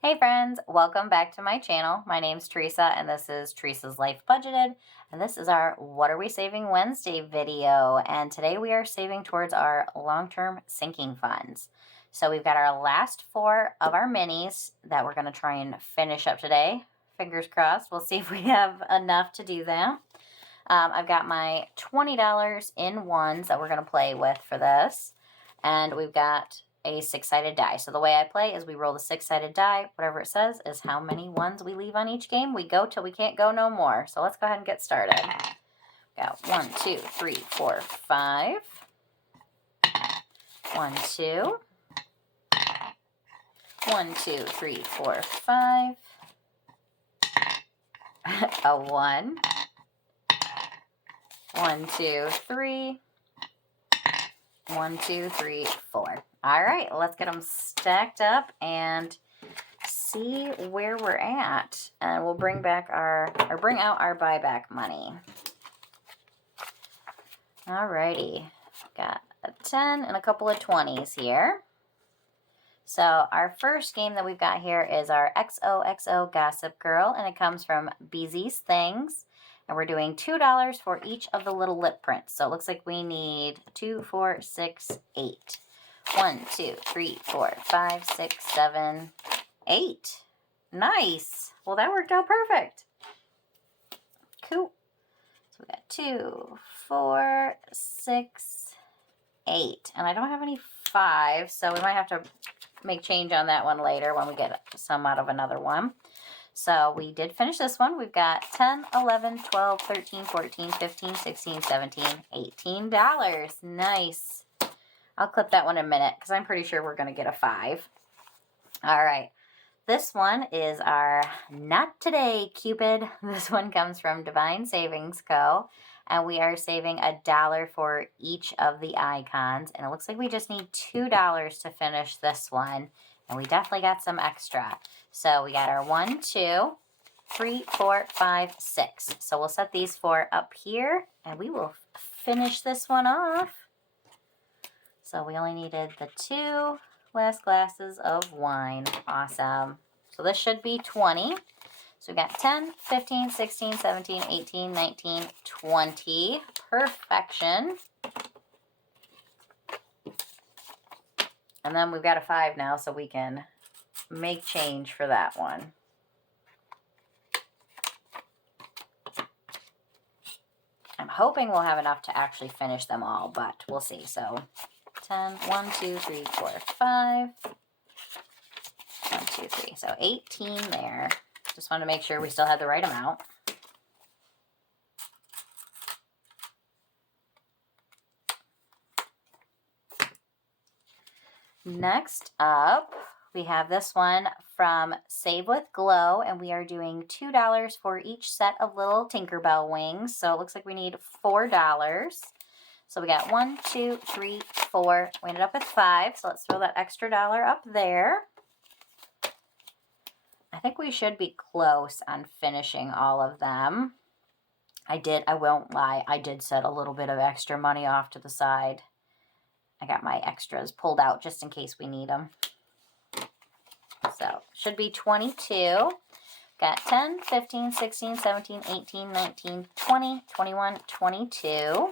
Hey friends, welcome back to my channel. My name's Teresa and this is Teresa's Life Budgeted. And this is our What Are We Saving Wednesday video. And today we are saving towards our long-term sinking funds. So we've got our last 4 of our minis that we're going to try and finish up today. Fingers crossed. We'll see if we have enough to do that. I've got my $20 in ones that we're going to play with for this. And we've got a 6-sided die. So the way I play is we roll the 6-sided die. Whatever it says is how many ones we leave on each game. We go till we can't go no more. So let's go ahead and get started. Got 1, 2, 3, 4, 5. 1, 2. 1, 2, 3, 4, 5. A 1. 1, 2, 3. 1, 2, 3, 4. All right, let's get them stacked up and see where we're at. And we'll bring back bring out our buyback money. All righty, got a 10 and a couple of 20s here. So our first game that we've got here is our XOXO Gossip Girl, and it comes from Beezy's Things. And we're doing $2 for each of the little lip prints. So it looks like we need 2, 4, 6, 8. 1, 2, 3, 4, 5, 6, 7, 8. Nice. Well, that worked out perfect. Cool. So we got 2, 4, 6, 8. And I don't have any 5, so we might have to make change on that one later when we get some out of another one. So we did finish this one. We've got 10, 11, 12, 13, 14, 15, 16, 17, $18. Nice. I'll clip that one in a minute because I'm pretty sure we're going to get a 5. All right. This one is our Not Today Cupid. This one comes from Divine Savings Co. And we are saving $1 for each of the icons. And it looks like we just need $2 to finish this one. And we definitely got some extra. So we got our 1, 2, 3, 4, 5, 6. So we'll set these 4 up here. And we will finish this one off. So we only needed the 2 last glasses of wine. Awesome. So this should be 20. So we got 10, 15, 16, 17, 18, 19, 20. Perfection. And then we've got a 5 now, so we can make change for that one. I'm hoping we'll have enough to actually finish them all, but we'll see. So 10, 1, 2, 3, 4, 5. 1, 2, 3. So 18 there. Just want to make sure we still had the right amount. Next up, we have this one from Save with Glow, and we are doing $2 for each set of little Tinkerbell wings. So it looks like we need $4. So we got 1, 2, 3, 4. We ended up with 5, so let's throw that extra $1 up there. I think we should be close on finishing all of them. I won't lie, I did set a little bit of extra money off to the side. I got my extras pulled out just in case we need them. So, should be 22. Got 10, 15, 16, 17, 18, 19, 20, 21, 22.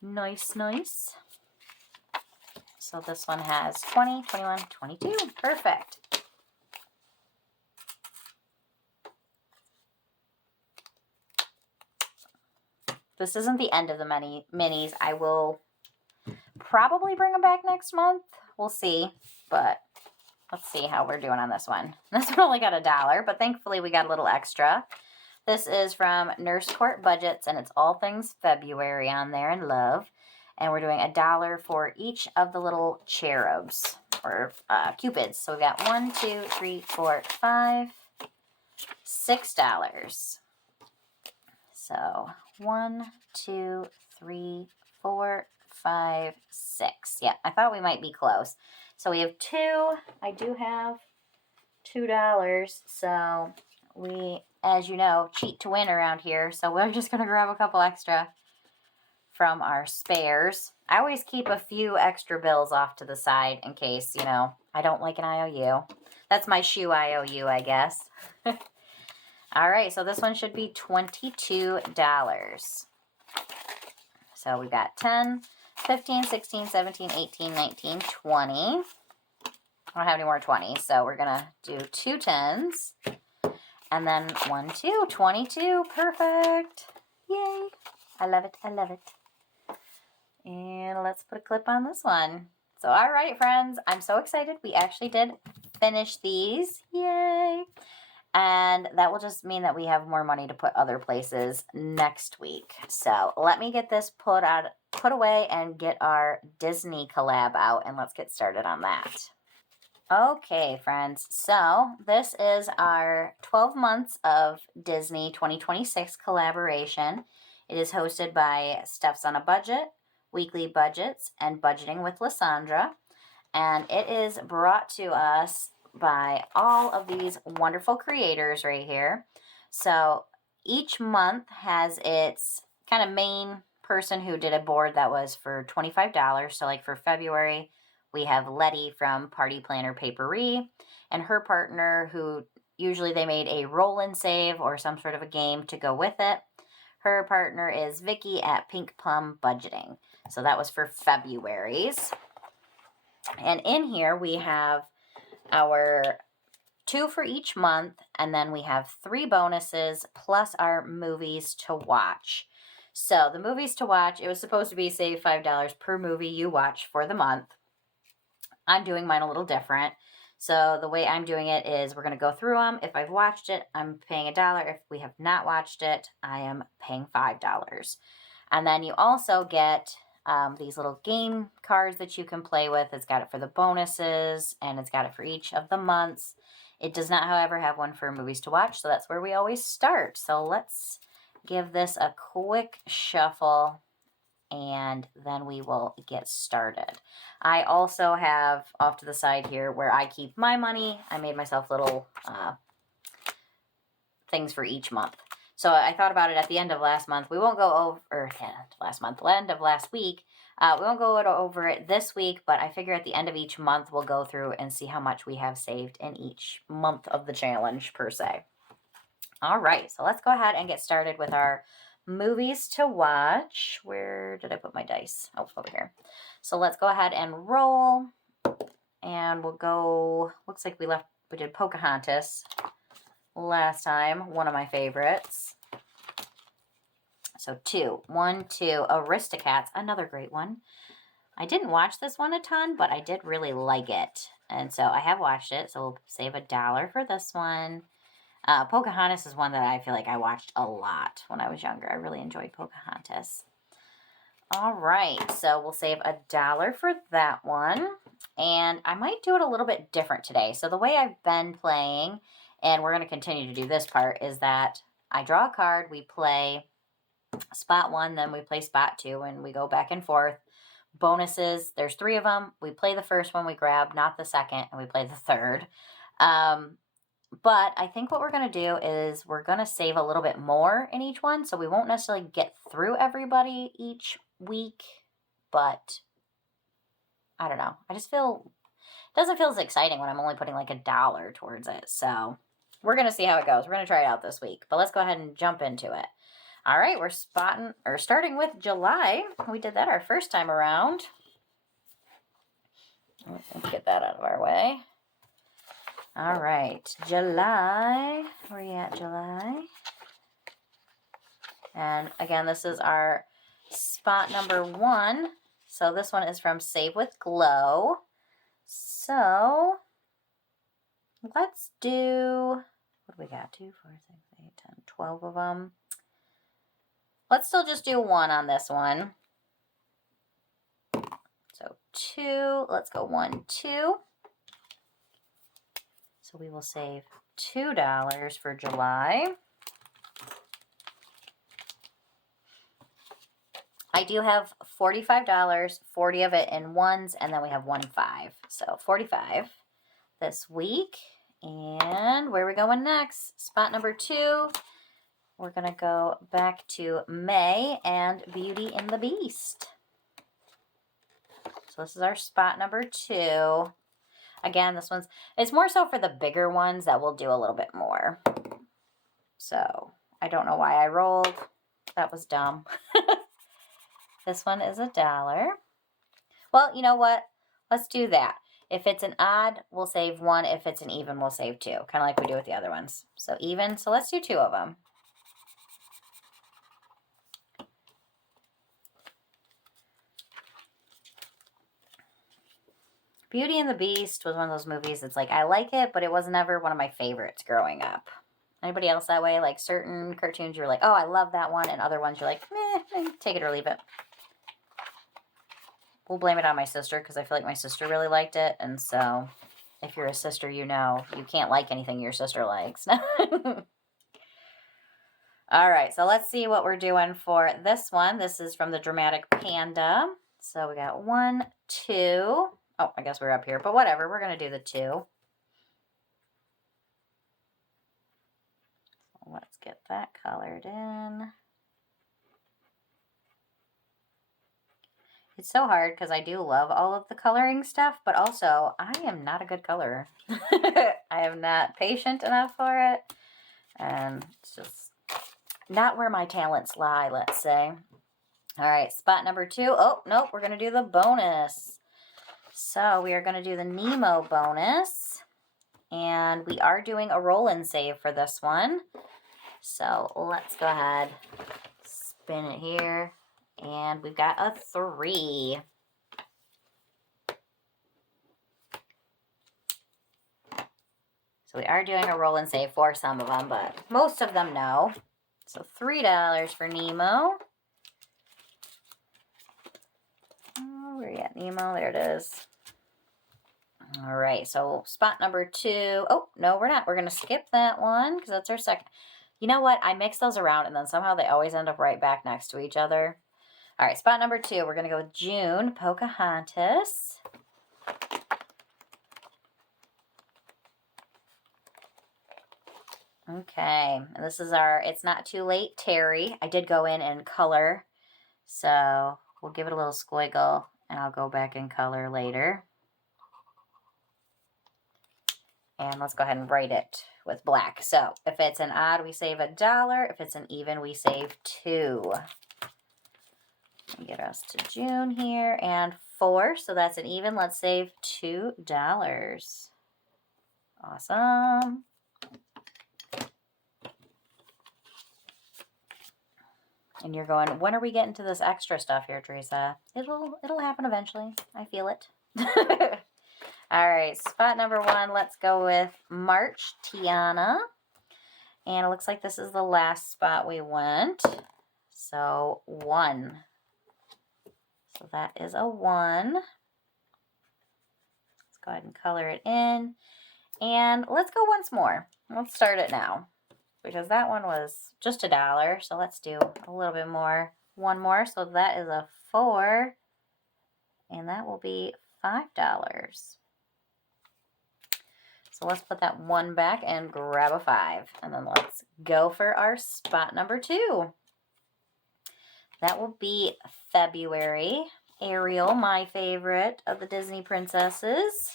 Nice, nice. So this one has 20, 21, 22. Perfect. This isn't the end of the minis. I will probably bring them back next month. We'll see, but let's see how we're doing on this one. This one only got $1, but thankfully we got a little extra. This is from Nurse Court Budgets, and it's all things February on there and love. And we're doing $1 for each of the little cherubs, or cupids. So we got 1, 2, 3, 4, 5, $6. So 1, 2, 3, 4, 5, 6. Yeah, I thought we might be close. So we have 2. I do have $2. So we, as you know, cheat to win around here. So we're just going to grab a couple extra from our spares. I always keep a few extra bills off to the side in case, you know, I don't like an IOU. That's my shoe IOU, I guess. All right, so this one should be $22. So we've got 10, 15, 16, 17, 18, 19, 20. I don't have any more 20s, so we're going to do 2 10s. And then 1, 2, 22. Perfect. Yay. I love it. I love it. And let's put a clip on this one. So, all right, friends, I'm so excited. We actually did finish these. Yay. And that will just mean that we have more money to put other places next week. So let me get this put away and get our Disney collab out, and let's get started on that. Okay, friends, so this is our 12 months of Disney 2026 collaboration. It is hosted by Steph's on a Budget, Weekly Budgets, and Budgeting with Lysandra. And it is brought to us by all of these wonderful creators right here. So each month has its kind of main person who did a board that was for $25. So like for February, we have Letty from Party Planner Paperie and her partner who usually they made a roll and save or some sort of a game to go with it. Her partner is Vicky at Pink Plum Budgeting. So that was for February's. And in here we have our 2 for each month, and then we have 3 bonuses plus our movies to watch. So the movies to watch, it was supposed to be save $5 per movie you watch for the month. I'm doing mine a little different. So the way I'm doing it is we're going to go through them. If I've watched it, I'm paying $1. If we have not watched it, I am paying $5. And then you also get these little game cards that you can play with. It's got it for the bonuses, and it's got it for each of the months. It does not, however, have one for movies to watch, so that's where we always start. So let's give this a quick shuffle, and then we will get started. I also have off to the side here where I keep my money. I made myself little things for each month. So I thought about it at the end of last month. We won't go over, end of last week. We won't go over it this week, but I figure at the end of each month, we'll go through and see how much we have saved in each month of the challenge, per se. All right, so let's go ahead and get started with our movies to watch. Where did I put my dice? Oh, over here. So let's go ahead and roll, and we'll go, looks like we did Pocahontas last time, one of my favorites. So 2, 1, 2, Aristocats, another great one. I didn't watch this one a ton, but I did really like it. And so I have watched it, so we'll save $1 for this one. Pocahontas is one that I feel like I watched a lot when I was younger. I really enjoyed Pocahontas. All right, so we'll save $1 for that one. And I might do it a little bit different today. So the way I've been playing, and we're going to continue to do this part, is that I draw a card, we play spot 1, then we play spot 2, and we go back and forth. Bonuses, there's 3 of them. We play the first one, we grab, not the second, and we play the third. But I think what we're going to do is we're going to save a little bit more in each one, so we won't necessarily get through everybody each week, but I don't know. I just feel, it doesn't feel as exciting when I'm only putting like $1 towards it, so we're going to see how it goes. We're going to try it out this week, but let's go ahead and jump into it. All right, we're starting with July. We did that our first time around. Let's get that out of our way. All right, July. Where are you at, July? And again, this is our spot number 1. So this one is from Save with Glow. So let's do, what do we got? 2, 4, 6, 8, 10, 12 of them. Let's still just do 1 on this one. So 2, let's go 1, 2. So we will save $2 for July. I do have $45, 40 of it in ones, and then we have 1 5. So 45 this week. And where are we going next? Spot number 2. We're going to go back to May and Beauty and the Beast. So this is our spot number 2. Again, this one's, it's more so for the bigger ones that we'll do a little bit more. So I don't know why I rolled. That was dumb. This one is $1. Well, you know what? Let's do that. If it's an odd, we'll save 1. If it's an even, we'll save 2. Kind of like we do with the other ones. So even. So let's do 2 of them. Beauty and the Beast was one of those movies. It's like, I like it, but it was never one of my favorites growing up. Anybody else that way? Like certain cartoons, you're like, oh, I love that one. And other ones, you're like, take it or leave it. We'll blame it on my sister because I feel like my sister really liked it. And so if you're a sister, you know, you can't like anything your sister likes. All right, so let's see what we're doing for this one. This is from the Dramatic Panda. So we got 1, 2. Oh, I guess we're up here, but whatever. We're going to do the 2. Let's get that colored in. It's so hard because I do love all of the coloring stuff, but also I am not a good colorer. I am not patient enough for it. And it's just not where my talents lie, let's say. All right, spot number 2. Oh, nope, we're going to do the bonus. So we are going to do the Nemo bonus. And we are doing a roll and save for this one. So let's go ahead, spin it here. And we've got a 3. So we are doing a roll and save for some of them, but most of them no. So $3 for Nemo. Oh, where are you at, Nemo? There it is. All right, so spot number 2. Oh, no, we're not. We're going to skip that one because that's our second. You know what? I mix those around, and then somehow they always end up right back next to each other. All right, spot number 2, we're going to go with June Pocahontas. Okay, and this is our It's Not Too Late Terry. I did go in and color, so we'll give it a little squiggle, and I'll go back and color later. And let's go ahead and write it with black. So if it's an odd, we save $1. If it's an even, we save 2. Get us to June here, and 4, so that's an even. Let's save $2. Awesome. And you're going, when are we getting to this extra stuff here, Teresa? It'll happen eventually. I feel it. All right, spot number 1, let's go with March Tiana. And it looks like this is the last spot we went. So 1. So that is a 1. Let's go ahead and color it in. And let's go once more. Let's start it now because that one was just $1. So let's do a little bit more. 1 more. So that is a 4. And that will be $5. So let's put that 1 back and grab a 5. And then let's go for our spot number 2. That will be February. Ariel, my favorite of the Disney princesses.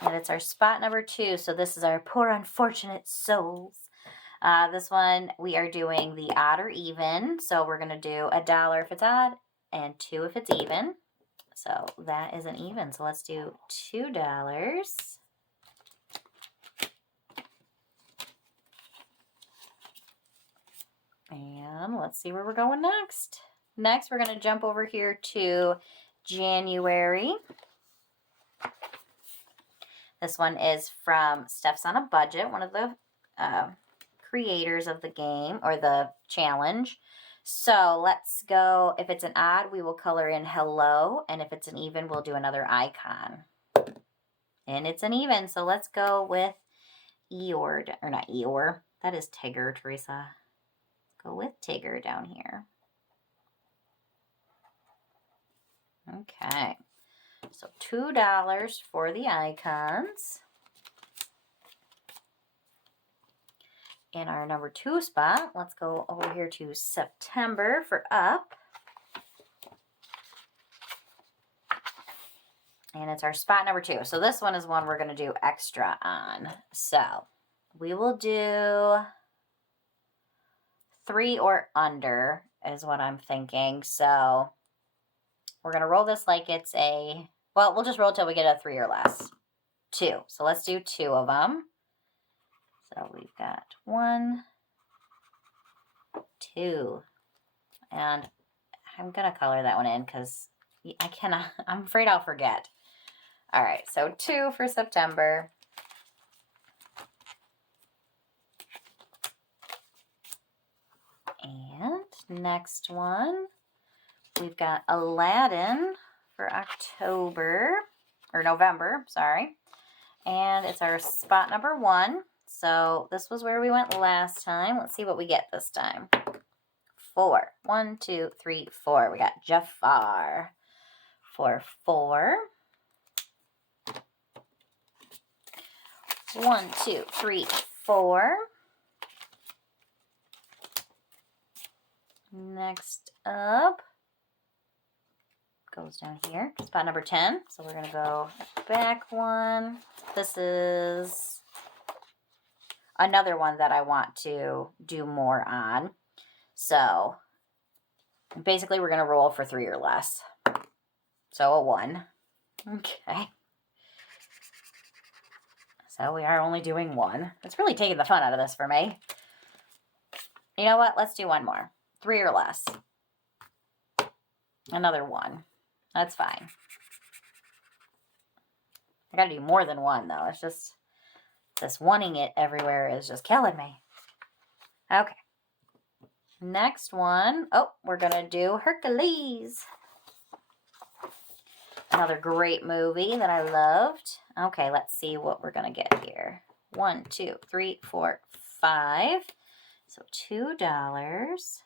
And it's our spot number 2. So this is our Poor Unfortunate Souls. This one, we are doing the odd or even. So we're going to do $1 if it's odd and 2 if it's even. So that is an even. So let's do $2. And let's see where we're going next. Next, we're going to jump over here to January. This one is from Steph's on a Budget, one of the creators of the game or the challenge. So let's go. If it's an odd, we will color in hello. And if it's an even, we'll do another icon. And it's an even. So let's go with Eeyore, or not Eeyore. That is Tigger, Teresa. Go with Tigger down here. Okay, so $2 for the icons. In our number 2 spot, let's go over here to September for up. And it's our spot number 2. So this one is one we're going to do extra on. So we will do 3 or under is what I'm thinking. So we're going to roll this like it's a, well, we'll just roll till we get a 3 or less. 2. So let's do 2 of them. So we've got 1, 2. And I'm going to color that one in because I cannot, I'm afraid I'll forget. All right, so 2 for September. And next one, we've got Aladdin for October, or November, sorry. And it's our spot number 1. So this was where we went last time. Let's see what we get this time. 4. 1, 2, 3, 4. We got Jafar for 4. 1, 2, 3, 4. Next up goes down here, spot number 10. So we're going to go back 1. This is another one that I want to do more on. So basically we're going to roll for 3 or less. So a 1. Okay. So we are only doing 1. It's really taking the fun out of this for me. You know what? Let's do 1 more. 3 or less. Another 1. That's fine. I gotta do more than 1 though. It's just this wanting it everywhere is just killing me. Okay. Next one. Oh, we're gonna do Hercules. Another great movie that I loved. Okay, let's see what we're gonna get here. 1, 2, 3, 4, 5. So $2.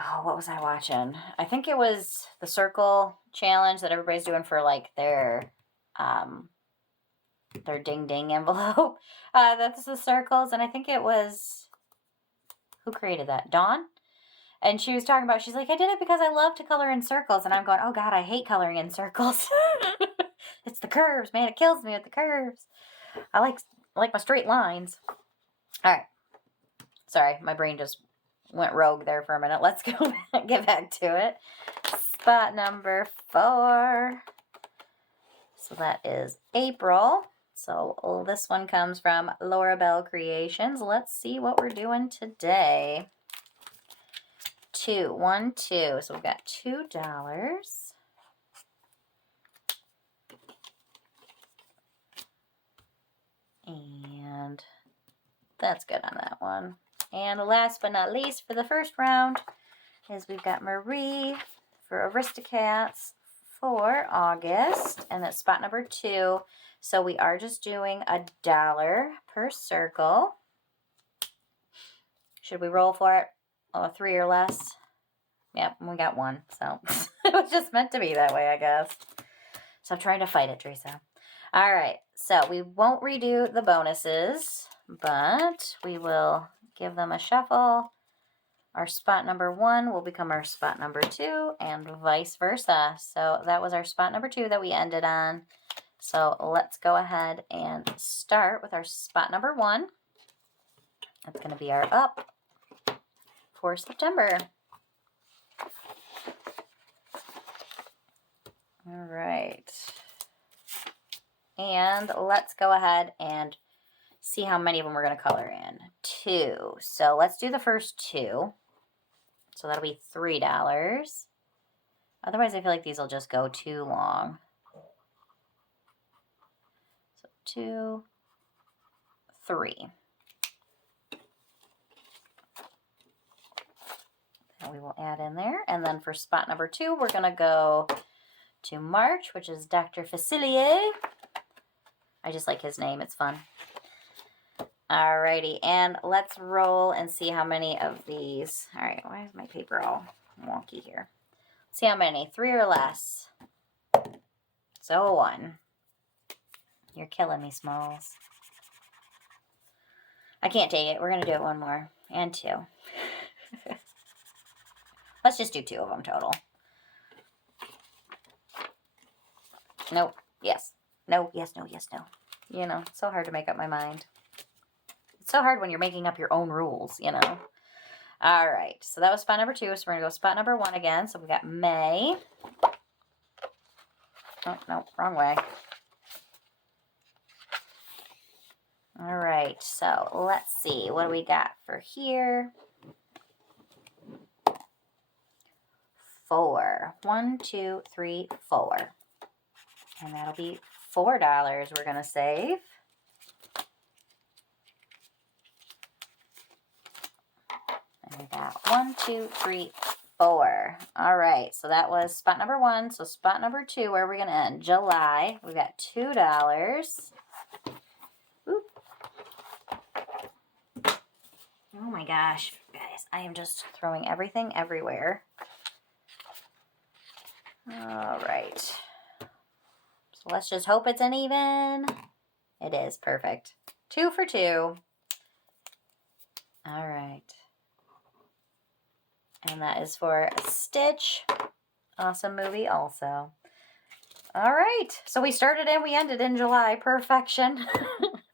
Oh, what was I watching? I think it was the circle challenge that everybody's doing for like their ding ding envelope. That's the circles, and I think it was, who created that? Dawn? And she was talking about, she's like, I did it because I love to color in circles. And I'm going, oh God, I hate coloring in circles. It's the curves, man. It kills me with the curves. I like my straight lines. All right. Sorry, my brain just went rogue there for a minute. Let's go get back to it. Spot number 4. So that is April. So this one comes from LauraBel Creations. Let's see what we're doing today. 2, 1, 2. So we've got $2. And that's good on that one. And last but not least for the first round is we've got Marie for Aristocats for August. And that's spot number 2. So we are just doing $1 per circle. Should we roll for it? Oh, 3 or less? Yep, we got 1. So it was just meant to be that way, I guess. So I'm trying to fight it, Teresa. All right, so we won't redo the bonuses, but we will give them a shuffle. Our spot number 1 will become our spot number 2 and vice versa. So that was our spot number 2 that we ended on. So let's go ahead and start with our spot number 1. That's going to be our up for September. All right. And let's go ahead and see how many of them we're going to color in. 2. So let's do the first 2. So that'll be $3. Otherwise, I feel like these will just go too long. So 2, 3. And we will add in there. And then for spot number 2, we're going to go to March, which is Dr. Facilier. I just like his name. It's fun. Alrighty, and let's roll and see how many of these. All right, why is my paper all wonky here? Let's see how many. 3 or less. So 1. You're killing me, Smalls. I can't take it. We're going to do it 1 more. And 2. Let's just do 2 of them total. Nope. Yes. No. Yes. No. Yes. No. You know, it's so hard to make up my mind. It's so hard when you're making up your own rules, you know. All right. So that was spot number 2. So we're going to go spot number 1 again. So we got May. Oh, no. Wrong way. All right. So let's see. What do we got for here? 4. 1, 2, 3, 4. And that'll be $4 we're going to save. And we got 1, 2, 3, 4. All right, so that was spot number 1. So spot number 2, where are we going to end? July. We got $2. Oop. Oh my gosh, guys, I am just throwing everything everywhere. All right. So let's just hope it's an even. It is. Perfect. 2 for 2. All right. And that is for Stitch. Awesome movie also. All right. So we started and we ended in July. Perfection.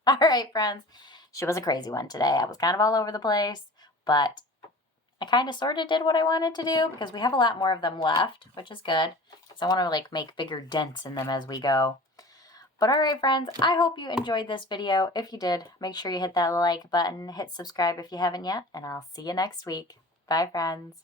All right, friends. She was a crazy one today. I was kind of all over the place, but I kind of sort of did what I wanted to do because we have a lot more of them left, which is good. So I want to like make bigger dents in them as we go. But all right, friends, I hope you enjoyed this video. If you did, make sure you hit that like button, hit subscribe if you haven't yet, and I'll see you next week. Bye, friends.